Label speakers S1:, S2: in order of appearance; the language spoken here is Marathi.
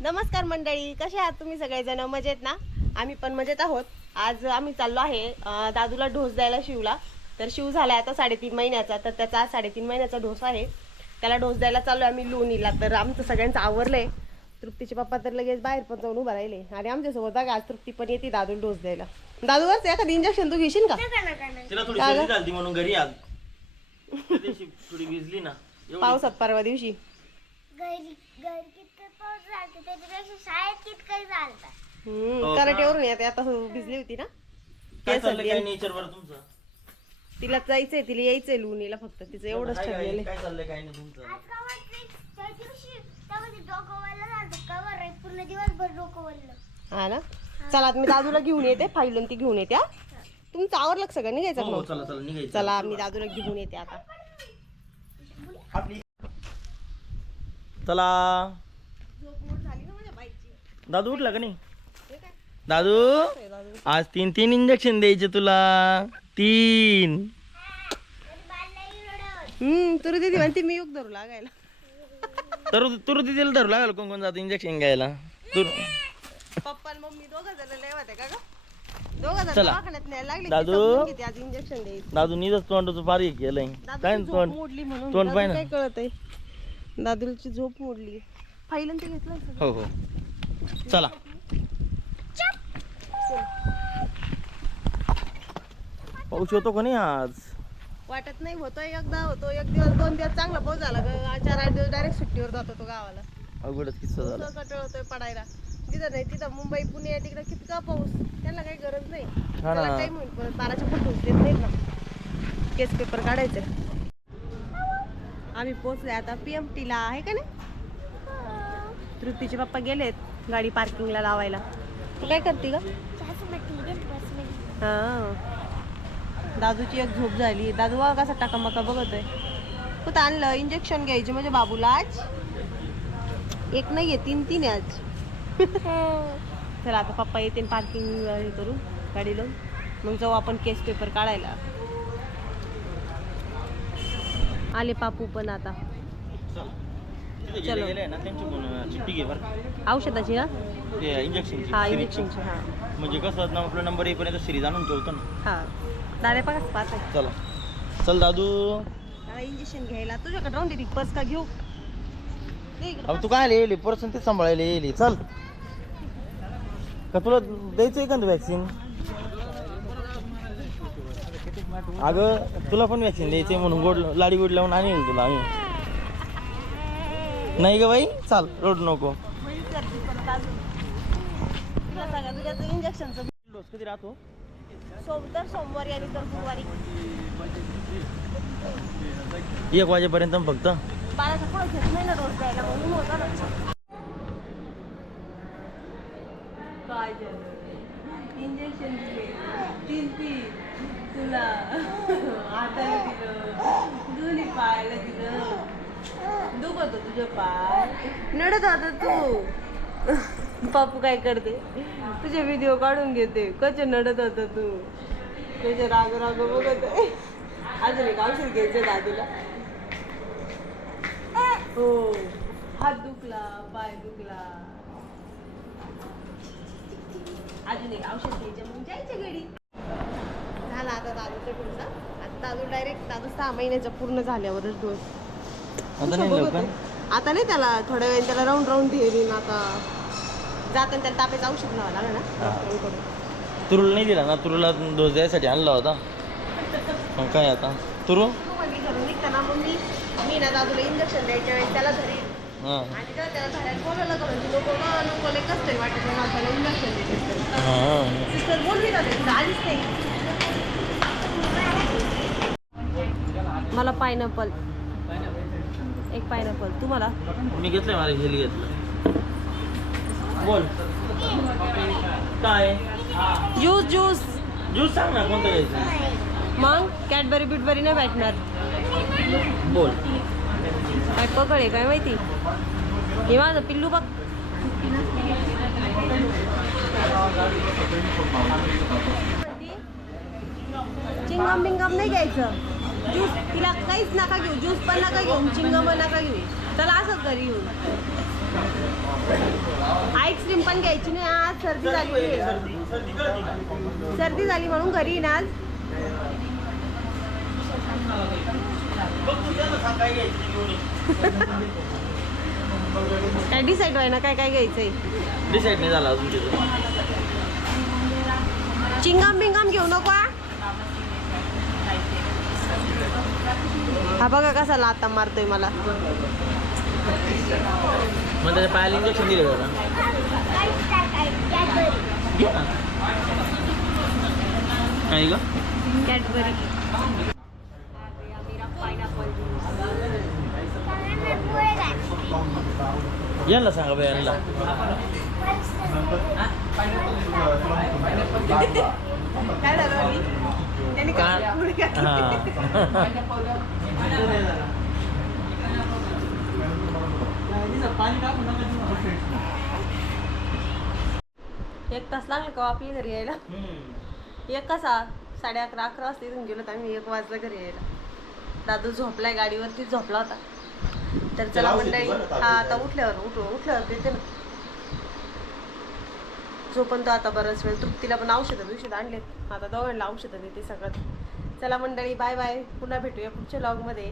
S1: नमस्कार मंडळी कसे आहात तुम्ही सगळेजण? मजेत ना? आम्ही पण मजेत आहोत. आज आम्ही चाललो आहे दादूला ढोस द्यायला शिवला. तर शिव झालाय आता साडेतीन महिन्याचा तर त्याचा आज साडेतीन महिन्याचा ढोस आहे. त्याला ढोस द्यायला चाललो आम्ही लोणीला. तर आमचं सगळ्यांचं आवरलंय. तृप्तीचे पप्पा तर लगेच बाहेर पण जाऊन उभा राहिले. आणि आमच्यासोबत बघा आज तृप्ती पण येते दादू डोस द्यायला. दादू बस एखादं इंजेक्शन तू घेशील का?
S2: झाली म्हणून घरी थोडी भिजली ना.
S1: पावसात परवा दिवशी.
S3: त्याच्यापेक्षा शाळेत कितकं
S2: हो का?
S1: कराटेवरून येते आता भिजली होती ना.
S2: काय
S1: केस
S2: चाललंय
S1: हल्ली
S2: काय
S1: आणि-
S2: नेचर वर तुमचं?
S1: तिला जायचंय तिला यायचंय लोणीला फक्त तिचं एवढंच
S2: काय- काय
S1: ठरलेलं
S2: काय चाललंय काय नाही तुमचं?
S3: आज गावात त्या दिवशी त्यामध्ये डोकं वळलं झालं कवर आहे पूर्ण दिवसभर डोकं वळलं
S1: हा ना? चला आता मी दादूला घेऊन येते फाईल ती घेऊन येते हा? तुमचं आवरलं का सगळं? निघायचं का
S2: हो हो,
S1: मग?
S2: चला चला निघायचं.
S1: चला मी दादूला घेऊन येते आता.
S2: चला. दादू उठला का नाही? दादू आज तीन तीन इंजेक्शन द्यायचे तुला. तीन.
S1: हम्म तुरी दिदी म्हणते मी युग धरू लागायला.
S2: तर तुरु तिला धरू लागल कोण कोण जातं इंजेक्शन घ्यायला? तुर.
S1: पप्पा आणि मम्मी दोघं जण लय होते का ग? दोघं जण
S2: चला.
S1: दवाखान्यात न्यायला लागले
S2: दादू.
S1: की समजून घेते आज इंजेक्शन द्यायचं?
S2: दादू निजच तोंडाचं फार केलंय. काय
S1: दादूची
S2: ना
S1: झोप
S2: तोंड?
S1: मोडली म्हणून.
S2: तोंड.
S1: काय कळत आहे दादूची झोप मोडली. फाईल ते घेतलं?
S2: हो हो. चला. पाऊस होतो का नाही आज?
S1: वाटत नाही होतोय एकदा होतो एक दिवस दोन दिवस चांगला पाऊस झाला ग. चार आठ दिवस डायरेक्ट सुट्टीवर जातो तो गावाला.
S2: अवघडच किस्सा झाला.
S1: कटळ होतोय पडायला. तिथं नाही तिथं मुंबई पुणे तिकडं कितका पाऊस. त्यांना काही गरज नाही. टाइम होईल परत बाराच्या ढोस देत नाहीत ना. केस पेपर काढायचे. आम्ही पोहोचले आता पीएमटी ला आहे का नाही? तृप्तीचे पप्पा गेलेत. गाडी पार्किंगला लावायला. तू काय करते का हा. दादूची एक झोप झाली. दादू बघा कसा टाकामका बघतोय. कुठं आणलं? इंजेक्शन घ्यायचे म्हणजे बाबूला आज? एक नाहीये तीन तीन आहे आज. चला आता पप्पा येते पार्किंग हे करू गाडी लावून. मग जाऊ आपण केस पेपर काढायला. आले पापू पण आता. चलो. औषधाची
S2: इंजेक्शन
S1: हा इंजेक्शनची हा.
S2: म्हणजे कसं ना आपला नंबर येईपर्यंत सिरीज आणून ठेवतो ना.
S1: हा. दादा बघा पाच आहे.
S2: चला. चल दादू.
S1: दादा इंजेक्शन घ्यायला. तुझ्याकडे राहून दे ती पर्स का घेऊ? दे इकडं.
S2: अब तू काय येईल पर्सन ते सांभाळायला येईल. चल. का तुला द्यायचं आहे का वॅक्सिन अगं तुला पण वॅक्सिन द्यायचे म्हणून गोड लाडी गोड लावून आणेल तुला आम्ही. नाही ग बाई चाल रोड नको.
S1: इंजेक्शनचं
S2: डोस कधी राहतो
S1: सोम तर सोमवारी आणि तर गुरुवारी
S2: एक वाजेपर्यंत फक्त.
S1: बाराच्या पुढे घेत नाही ना रोज द्यायला म्हणून होता ना काय इंजेक्शन दिले तीन तीन. तुला. हाताला दिलं दोन्ही पायाला दिलं दुखत तुझं पाय नडत आता तू. पापू काय करते? तुझे व्हिडिओ काढून घेते. कसे नडत होता तू? तुझे राग राग बघत अजून एक औषध घ्यायचं दादूला. हो. हात दुखला पाय दुखला. अजून एक औषध घ्यायचं मग जायचं घरी. झाला आता दादूचा डोस आता दादू डायरेक्ट दादू सहा महिन्याचा पूर्ण झाल्यावरच डोस.
S2: आता नाही लवकर?
S1: आता नाही त्याला थोड्या वेळ त्याला राऊंड राऊंड ठेवीन आता जाताना त्याला तापायचं औषध लावा लागेल ना?
S2: हा.
S1: डॉक्टरांकडून
S2: तुरुला नाही दिला ना तुरुला डोस द्यायसाठी आणला होता. मग काय आता? तुरू
S1: तू म्हणजे घरून निघताना मग मी मी ना दादूला इंजेक्शन द्यायच्या वेळेस त्याला
S2: हां.
S1: आणि तेव्हा त्याला बोलवलं का म्हणजे लोक नको लय कष्ट आहे वाटत मला त्याला इंजेक्शन देते.
S2: हां.
S1: सिस्टर बोलली ना तिथं आलीच नाही. मला पायनॅपल एक पायनॅपल तुम्हाला
S2: मी घेतलंय मला हेली घेतलं बोल. काय?
S1: Juice juice.
S2: ज्यूस सांग ना कोणतं घ्यायचं?
S1: मग कॅडबरी बिटबरी नाही भेटणार.
S2: बोल.
S1: काय पकड आहे काय माहिती? हे माझं पिल्लू बघ. चिंगम बिंगम नाही घ्यायचं. ज्यूस तिला काहीच नका घेऊ ज्यूस पण नका घेऊ चिंगम नका घेऊ. चला असंच घरी येऊन आईस्क्रीम पण घ्यायची नाही आज सर्दी झाली सर्दी झाली म्हणून घरी येईन आज. काय डिसाईड व्हाय काय काय घ्यायचंय?
S2: डिसाईड नाही झाला अजून
S1: चिंगम बिंगम घेऊ नको हा? बघा कसा लाता मारतोय मला
S2: मग त्याच्या पायाला इंजेक्शन दिलं होतं. काय ग
S1: कॅडबरी
S2: यांना सांगा बाई यांना
S1: काय झालं अली? त्यांनी
S2: का
S1: का- पुढे काय? एक तास लागला का आपल्या घरी यायला? एक कसा? साडे अकरा अकरा वाजता इथून गेलो आम्ही एक वाजता घरी यायला. दादू झोपलाय गाडीवरती झोपला होता. तर चला मंडळी हा आता उठल्यावर उठ उठल्यावर देते ना. झोपण तो आता बराच वेळ. तृप्तीला पण औषधं बिवषध आणलेत. आता दोघांना औषधं देते सगळं. चला मंडळी बाय बाय. पुन्हा भेटूया पुढच्या लॉगमध्ये